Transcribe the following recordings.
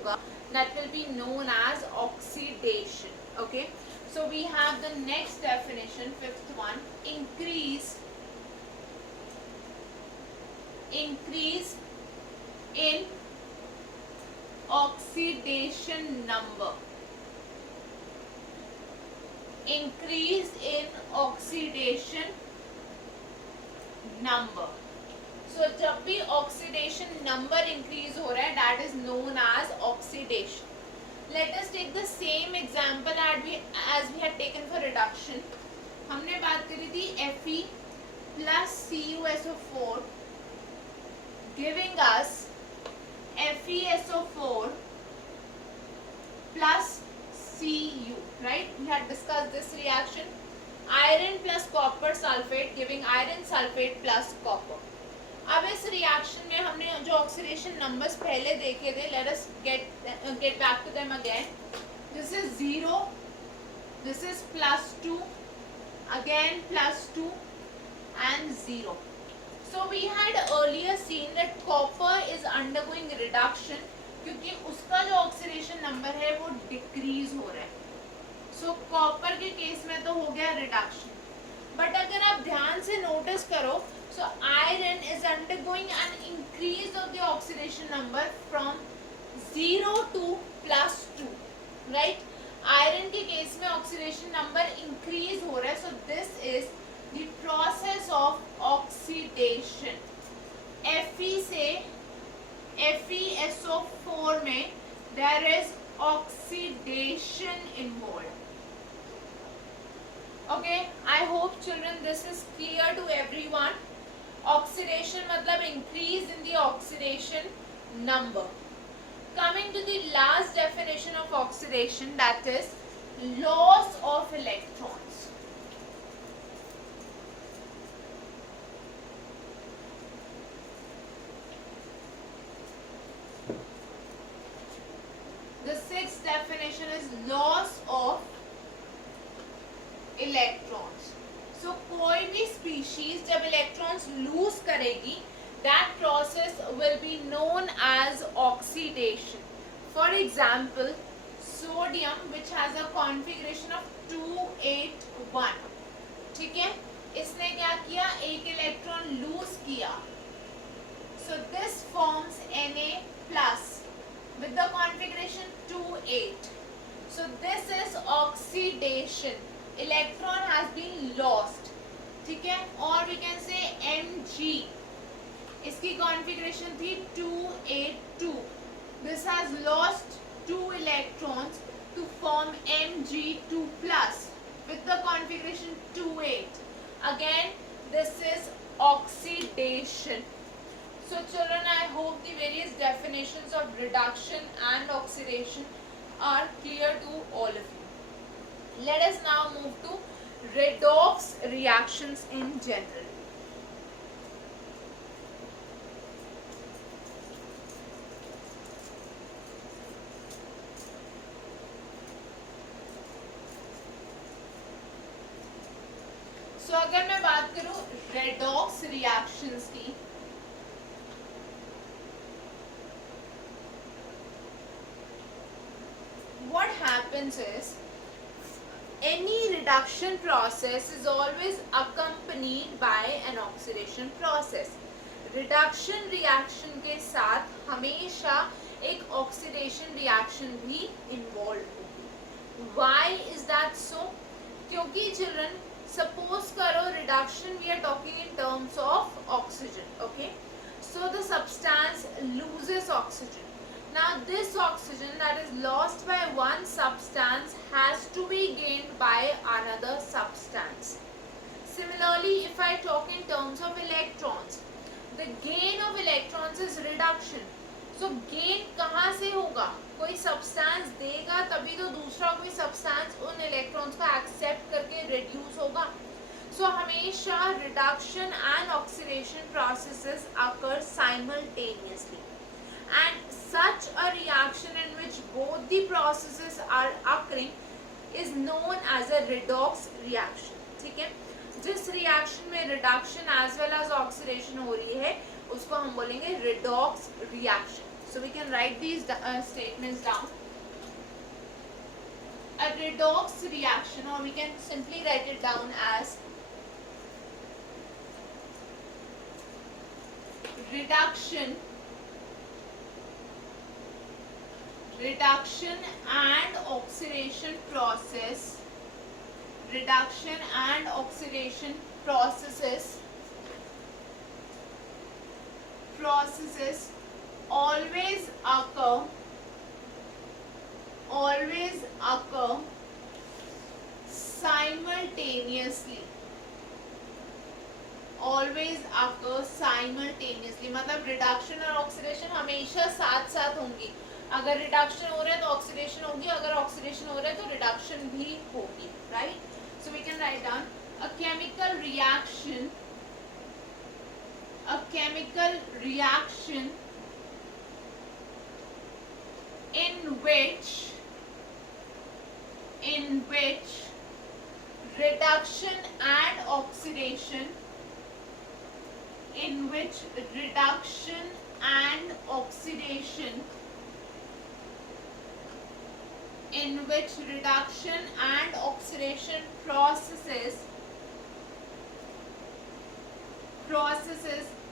होगा that will be known as oxidation. Okay, so we have the next definition, fifth one, increase in oxidation number. Increase in oxidation number. So जब भी oxidation number increase हो रहा है, that is known as oxidation. Let us take the same example as we had taken for reduction. हमने बात करी थी Fe plus CuSO4 giving us FeSO4 plus Cu, right? We had discussed this reaction. Iron plus copper sulfate giving iron sulfate plus copper. अब इस reaction में हमने जो oxidation numbers पहले देखे थे, let us get back to them again. This is 0, this is +2, again +2 and 0. So we had earlier seen that copper is undergoing reduction क्योंकि उसका जो ऑक्सीडेशन नंबर है वो डिक्रीज हो रहा है. सो कॉपर के केस में तो हो गया रिडक्शन. बट अगर आप ध्यान से नोटिस करो, so iron is undergoing an increase of the oxidation number from 0 to +2, right. Iron के केस में ऑक्सीडेशन नंबर इंक्रीज हो रहा है. So this is the process of oxidation. Fe से FeSO4 में there is oxidation involved. Okay, I hope children this is clear to everyone. Oxidation मतलब increase in the oxidation number. Coming to the last definition of oxidation, that is loss of electrons. The sixth definition is loss of electrons. So कोई भी species जब electrons lose करेगी, that process will be known as oxidation. For example, sodium which has a configuration of 281, ठीक है, इसने क्या किया, एक इलेक्ट्रॉन लूज किया. So this forms Na plus with the configuration 2,8. So this is oxidation. Electron has been lost. ठीक है, और we can say Mg. इसकी configuration थी 2,8,2. This has lost 2 electrons to form Mg2 plus with the configuration 2,8. Again, this is oxidation. So children, I hope the various definitions of reduction and oxidation are clear to all of you. Let us now move to redox reactions in general. So अगर मैं बात करूँ redox reactions की, what happens is any reduction process is always accompanied by an oxidation process. Reduction reaction के साथ हमेशा एक oxidation reaction भी involved होगी. Why is that so? क्योंकि children, suppose करो reduction we are talking in terms of oxygen, okay? So the substance loses oxygen. Now this oxygen that is lost by one substance has to be gained by another substance. Similarly, if I talk in terms of electrons, the gain of electrons is reduction. So gain कहाँ से होगा? कोई substance देगा तभी तो दूसरा कोई substance उन electrons को accept करके reduce होगा. So हमेशा reduction and oxidation processes occur simultaneously. And such a reaction in which both the processes are occurring is known as a redox reaction. ठीक है, जिस reaction में reduction as well as oxidation हो रही है उसको हम बोलेंगे redox reaction. So we can write these statements down. A redox reaction, or we can simply write it down as reduction and oxidation process, reduction and oxidation processes always occur simultaneously. मतलब reduction और oxidation हमेशा साथ साथ होंगी. अगर reduction हो रहा है तो ऑक्सीडेशन होगी, अगर ऑक्सीडेशन हो रहा है तो रिडक्शन भी होगी, right. So we can write down a chemical reaction in which reduction and oxidation processes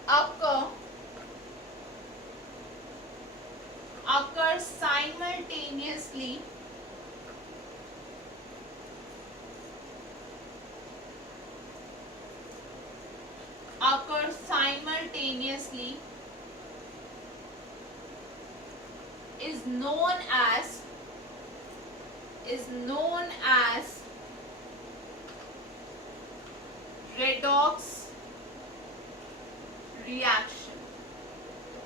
occur simultaneously is known as redox reaction.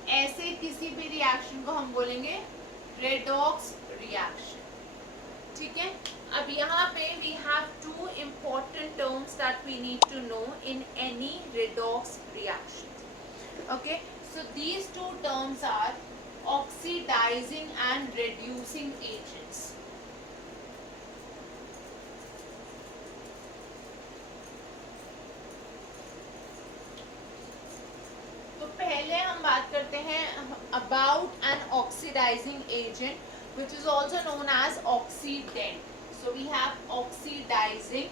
ऐसे किसी भी रिएक्शन को हम बोलेंगे redox reaction. ठीक है. अब यहाँ पे we have two important terms that we need to know in any redox reaction. Okay, so these two terms are oxidizing and reducing agents. तो पहले हम बात करते हैं about an oxidizing agent which is also known as oxidant. So we have oxidizing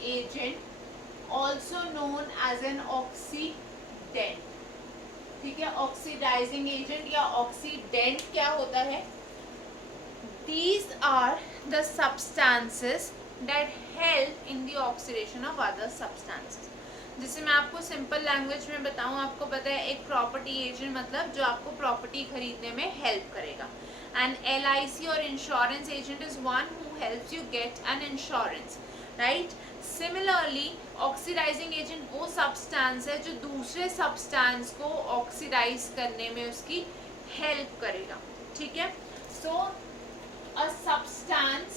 agent also known as an oxidant. ठीक है. Oxidising agent या oxidant क्या होता है? These are the substances that help in the oxidation of other substances. जिसे मैं आपको simple language में बताऊं, आपको पता है एक प्रॉपर्टी एजेंट मतलब जो आपको प्रॉपर्टी खरीदने में हेल्प करेगा. एंड LIC और insurance agent is one who helps you get an insurance, right. Similarly oxidising agent वो सब्सटेंस है जो दूसरे सब्सटेंस को ऑक्सीडाइज करने में उसकी हेल्प करेगा. ठीक है. सो a substance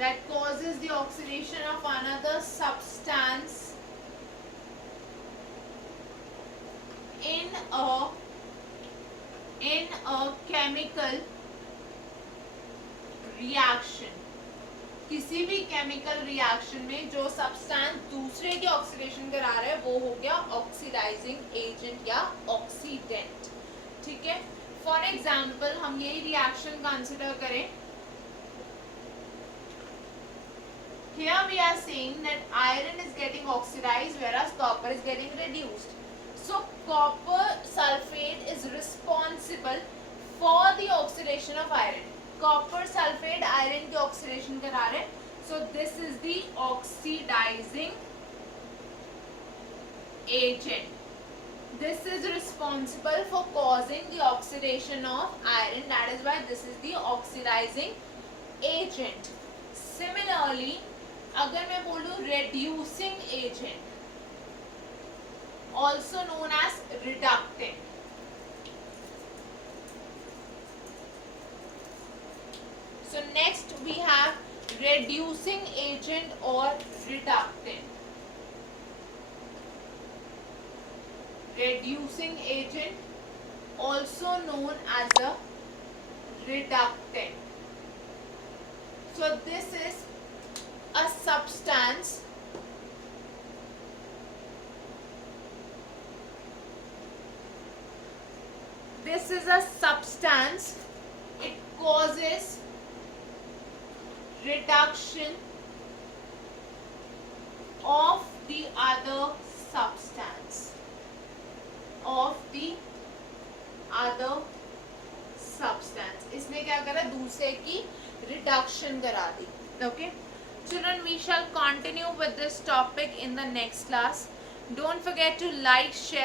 that causes the oxidation of another substance in a chemical reaction. किसी भी केमिकल रिएक्शन में जो सब्सटेंस दूसरे के ऑक्सीडेशन करा रहा है वो हो गया ऑक्सीडाइजिंग एजेंट या ऑक्सीडेंट. ठीक है. फॉर एग्जांपल हम यही रिएक्शन कंसीडर करें. Here we are saying that iron is getting oxidized whereas copper is getting reduced. So copper sulfate is responsible for the oxidation of iron. Copper sulfate iron की oxidation करा रहे. So this is the oxidizing agent. This is responsible for causing the oxidation of iron. That is why this is the oxidizing agent. Similarly, अगर मैं बोलूँ reducing agent, also known as reductant. So next we have reducing agent or reductant. Reducing agent, also known as a reductant. So this is a substance it causes reduction of the other substance, इसने क्या करा, दूसरे की reduction करा दी. Okay, children, we shall continue with this topic in the next class. Don't forget to like, share